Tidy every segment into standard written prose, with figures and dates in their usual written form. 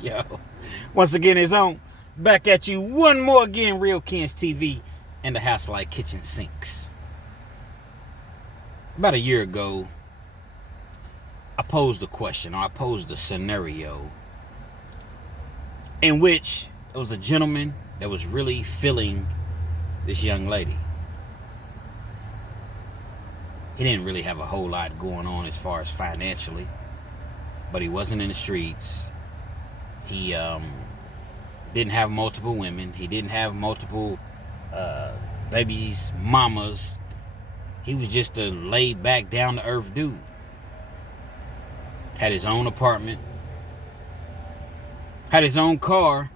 Yo, once again, it's on. Back at you one more again, Real Kens TV and the House Like Kitchen Sinks. About a year ago, I posed a question, or I posed a scenario in which it was a gentleman that was really feeling this young lady. He didn't really have a whole lot going on as far as financially, but he wasn't in the streets. He didn't have multiple women. He didn't have multiple babies, mamas. He was just a laid back, down to earth dude. Had his own apartment. Had his own car.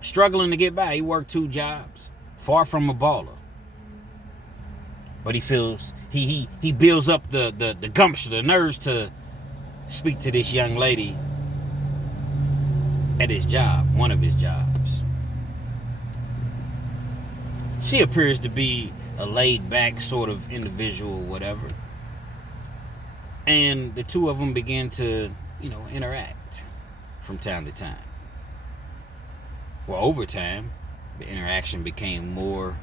Struggling to get by. He worked 2 jobs. Far from a baller. But he feels he builds up the gumption, the nerves to speak to this young lady at his job, one of his jobs. She appears to be a laid back sort of individual or whatever. And the two of them begin to, interact from time to time. Well, over time, the interaction became more,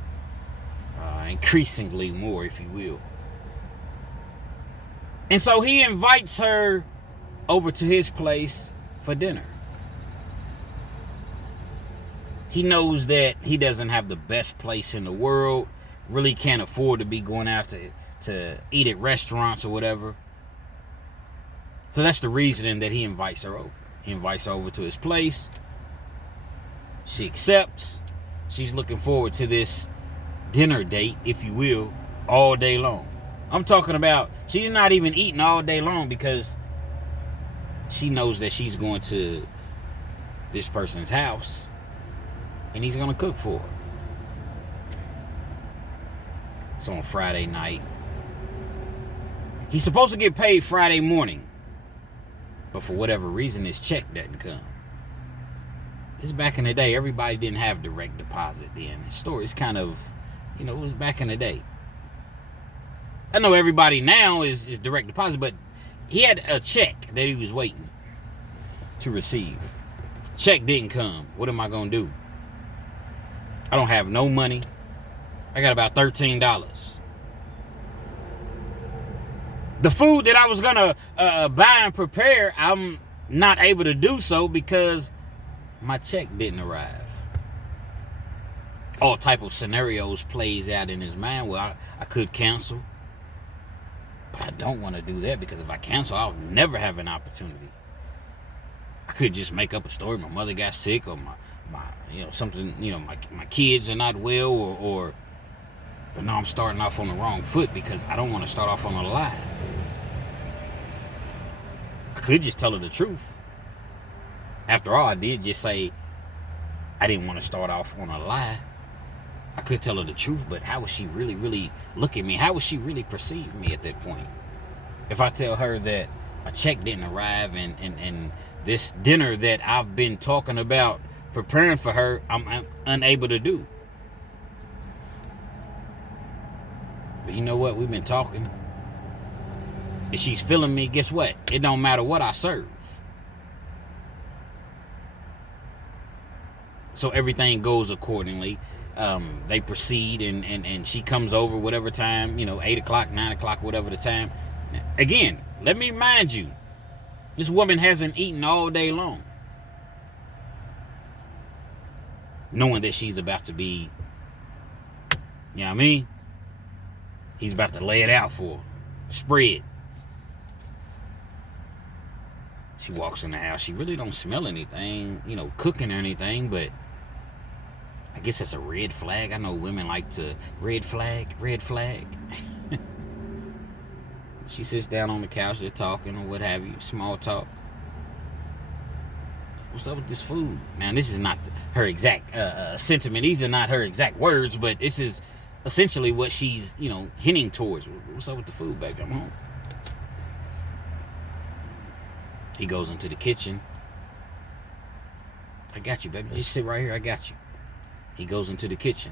increasingly more, if you will. And so he invites her over to his place for dinner. He knows that he doesn't have the best place in the world, really can't afford to be going out to eat at restaurants or whatever. So that's the reasoning that he invites her over. He invites her over to his place. She accepts. She's looking forward to this dinner date, if you will, all day long. I'm talking about she's not even eating all day long because she knows that she's going to this person's house and he's going to cook for her. So on Friday night, he's supposed to get paid Friday morning, but for whatever reason, his check doesn't come. It's back in the day. Everybody didn't have direct deposit then. The story's kind of, it was back in the day. I know everybody now is direct deposit, but he had a check that he was waiting to receive. Check didn't come. What am I going to do? I don't have no money. I got about $13. The food that I was going to buy and prepare, I'm not able to do so because my check didn't arrive. All type of scenarios plays out in his mind. Well, I could cancel. But I don't want to do that because if I cancel, I'll never have an opportunity. I could just make up a story. My mother got sick, or my something, my kids are not well, or but no, I'm starting off on the wrong foot because I don't want to start off on a lie. I could just tell her the truth. After all, I did just say I didn't want to start off on a lie. I could tell her the truth, but how would she really, really look at me? How would she really perceive me at that point? If I tell her that a check didn't arrive and this dinner that I've been talking about preparing for her, I'm unable to do. But you know what? We've been talking. If she's feeling me, guess what? It don't matter what I serve. So everything goes accordingly. They proceed and she comes over whatever time, 8 o'clock, 9 o'clock, whatever the time. Again, let me remind you, this woman hasn't eaten all day long. Knowing that she's about to be, you know what I mean? He's about to lay it out for her. Spread. She walks in the house. She really don't smell anything, cooking or anything, but I guess that's a red flag. I know women like to red flag. She sits down on the couch, they're talking or what have you, small talk. What's up with this food? Now, this is not her exact sentiment. These are not her exact words, but this is essentially what she's, hinting towards. What's up with the food, baby? I'm home. He goes into the kitchen. I got you, baby. Just sit right here. I got you. He goes into the kitchen.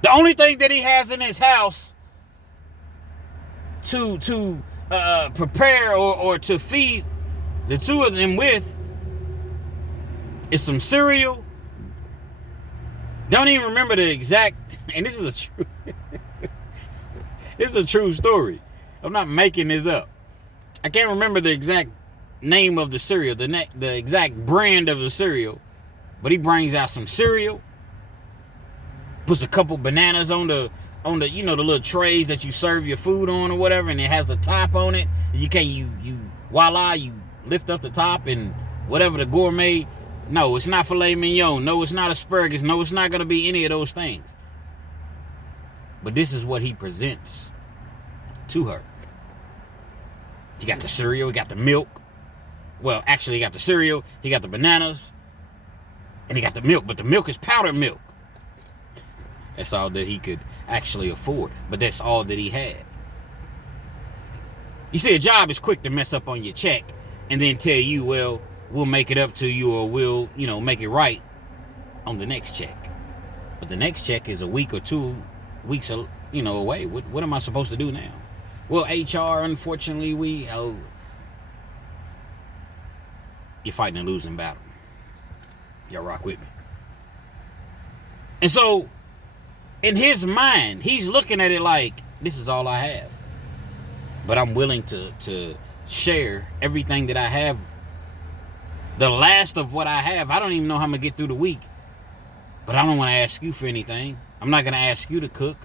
The only thing that he has in his house to prepare or to feed the two of them with is some cereal. Don't even remember the exact, and this is a true, this is a true story. I'm not making this up. I can't remember the exact name of the cereal, the exact brand of the cereal, but he brings out some cereal, puts a couple bananas on the you know, the little trays that you serve your food on or whatever, and it has a top on it. You voila, you lift up the top and whatever the gourmet. No, it's not filet mignon. No, it's not asparagus. No, it's not going to be any of those things. But this is what he presents to her. He got the cereal, he got the milk. Well, actually, he got the cereal, he got the bananas, and he got the milk. But the milk is powdered milk. That's all that he could actually afford. But that's all that he had. You see, a job is quick to mess up on your check and then tell you, well, we'll make it up to you, or we'll, you know, make it right on the next check. But the next check is a week or 2 weeks, you know, away. What am I supposed to do now? Well, HR, unfortunately, you're fighting a losing battle. Y'all rock with me. And so, in his mind, he's looking at it like, this is all I have. But I'm willing to share everything that I have. The last of what I have. I don't even know how I'm going to get through the week. But I don't want to ask you for anything. I'm not going to ask you to cook.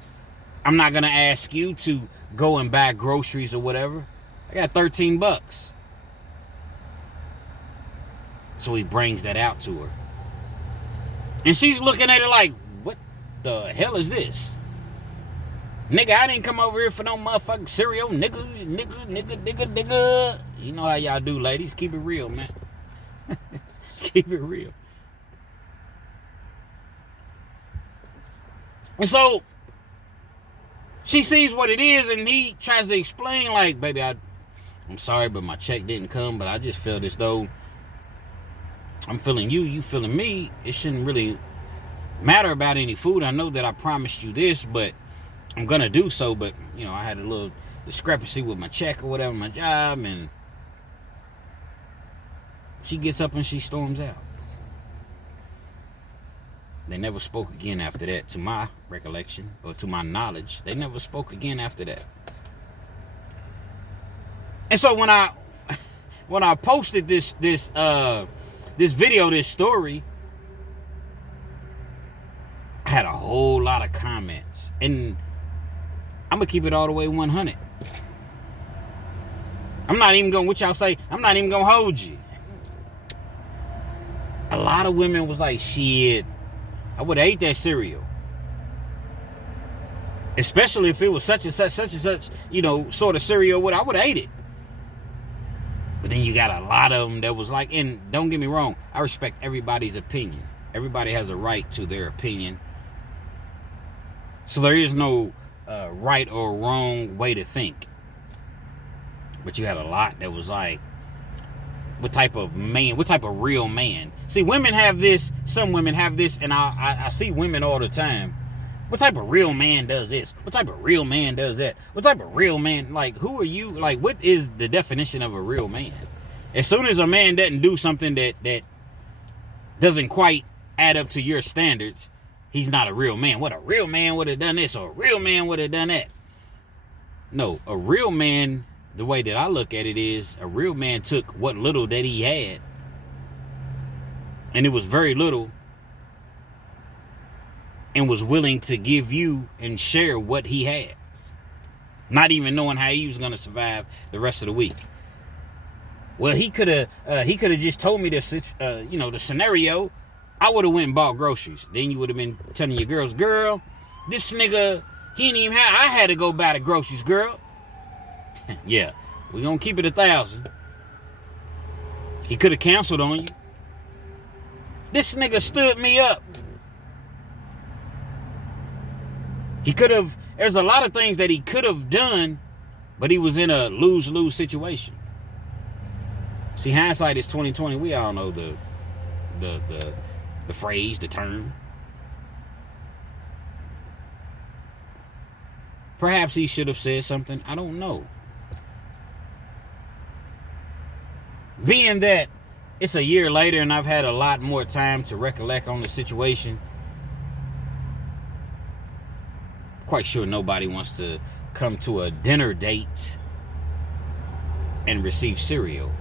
I'm not going to ask you to go and buy groceries or whatever. I got $13. So he brings that out to her. And she's looking at it like, what the hell is this? Nigga, I didn't come over here for no motherfucking cereal. Nigga. You know how y'all do, ladies. Keep it real, man. Keep it real. And so she sees what it is, and he tries to explain, like, baby, I'm sorry, but my check didn't come, but I just felt as though I'm feeling you feeling me. It shouldn't really matter about any food. I know that I promised you this, but I'm gonna do so. But, you know, I had a little discrepancy with my check or whatever, my job, and she gets up and she storms out. They never spoke again after that, to my recollection, or to my knowledge. They never spoke again after that. And so when I posted this video, this story, I had a whole lot of comments. And I'm going to keep it all the way 100. I'm not even going to, what y'all say, I'm not even going to hold you. A lot of women was like, shit, I would have ate that cereal. Especially if it was such and such, you know, sort of cereal, I would have ate it. But then you got a lot of them that was like, and don't get me wrong, I respect everybody's opinion. Everybody has a right to their opinion. So there is no right or wrong way to think. But you had a lot that was like, what type of real man? See, women have this, some women have this, and I see women all the time. What type of real man does this? What type of real man does that? What type of real man, like, who are you? Like, what is the definition of a real man? As soon as a man doesn't do something that doesn't quite add up to your standards, he's not a real man. What, a real man would have done this, or a real man would have done that? No, a real man, the way that I look at it is, a real man took what little that he had, and it was very little, and was willing to give you and share what he had, not even knowing how he was going to survive the rest of the week. Well, he could have just told me this, the scenario. I would have went and bought groceries. Then you would have been telling your girls, girl, this nigga, he ain't even I had to go buy the groceries, girl. Yeah, we gonna keep it 1,000. He could have canceled on you. This nigga stood me up. He could have, there's a lot of things that he could have done, but he was in a lose-lose situation. See, hindsight is 2020. We all know the phrase, the term. Perhaps he should have said something. I don't know. being that it's a year later and I've had a lot more time to recollect on the situation, quite sure nobody wants to come to a dinner date and receive cereal,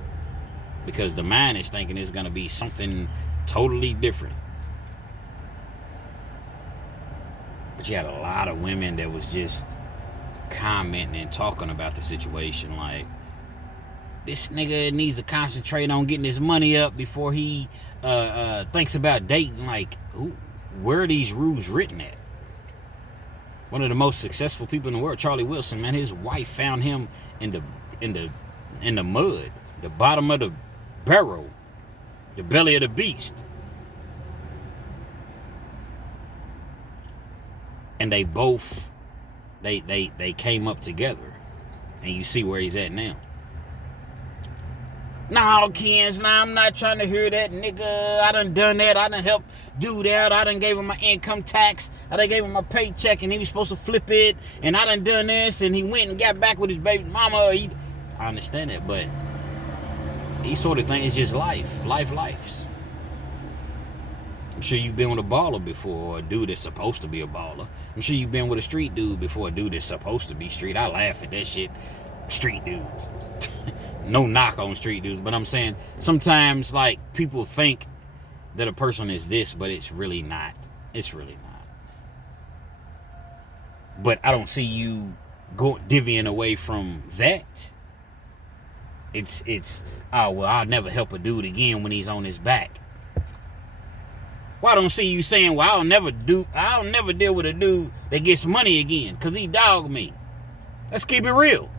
because the mind is thinking it's going to be something totally different. But you had a lot of women that was just commenting and talking about the situation like, this nigga needs to concentrate on getting his money up before he thinks about dating. Like, where are these rules written at? One of the most successful people in the world, Charlie Wilson, man, his wife found him in the mud, the bottom of the barrel, the belly of the beast. And they both they came up together. And you see where he's at now. No, Kens, I'm not trying to hear that, nigga. I done that. I done helped do that. I done gave him my income tax. I done gave him my paycheck, and he was supposed to flip it. And I done this, and he went and got back with his baby mama. I understand that, but these sort of things is just life. Lives. I'm sure you've been with a baller before, or a dude that's supposed to be a baller. I'm sure you've been with a street dude before, a dude that's supposed to be street. I laugh at that shit. Street dude. No knock on street dudes, but I'm saying sometimes like people think that a person is this, but it's really not. It's really not. But I don't see you divvying away from that. It's oh well, I'll never help a dude again when he's on his back. Well, I don't see you saying, well, I'll never deal with a dude that gets money again because he dogged me. Let's keep it real.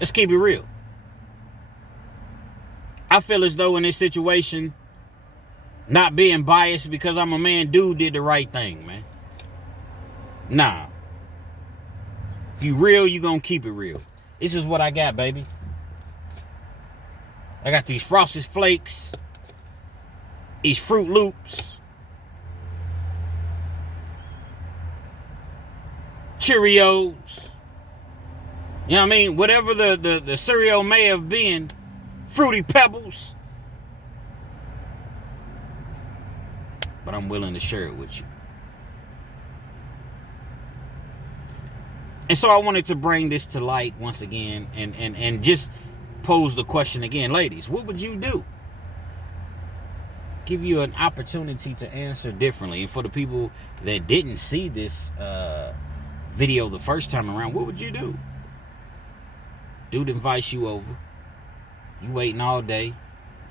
Let's keep it real. I feel as though in this situation, not being biased because I'm a man, dude did the right thing, man. Nah. If you real, you gonna keep it real. This is what I got, baby. I got these Frosted Flakes, these Fruit Loops, Cheerios. You know what I mean? Whatever the cereal may have been, Fruity Pebbles. But I'm willing to share it with you. And so I wanted to bring this to light once again and just pose the question again. Ladies, what would you do? Give you an opportunity to answer differently. And for the people that didn't see this video the first time around, what would you do? Dude invites you over. You waiting all day.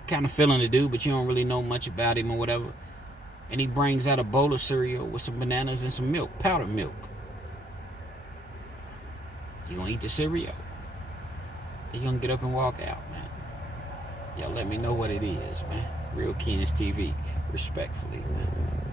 Kind of feeling the dude, but you don't really know much about him or whatever. And he brings out a bowl of cereal with some bananas and some milk, powdered milk. You gonna eat the cereal? Or you gonna get up and walk out, man? Y'all let me know what it is, man. Real Kens TV. Respectfully, man.